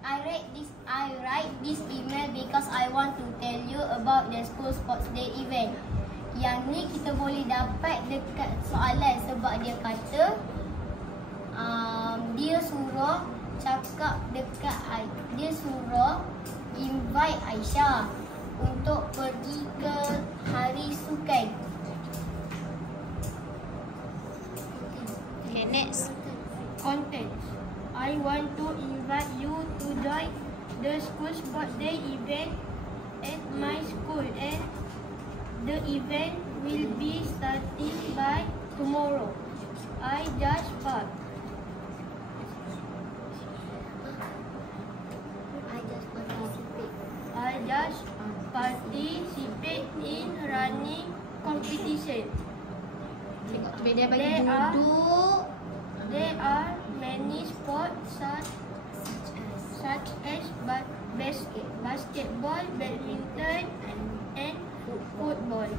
I write this email because I want to tell you about the school sports day event. Yang ni kita boleh dapat dekat soalan sebab dia kata dia suruh cakap dekat dia suruh invite Aisyah untuk pergi ke hari sukan. Okay, next. Content. I want to invite you to join the school sports day event at my school, and the event will be starting by tomorrow. I just participate in running competition. Tengok tu dia bagi duduk. There are many sports such as basketball, badminton, and football.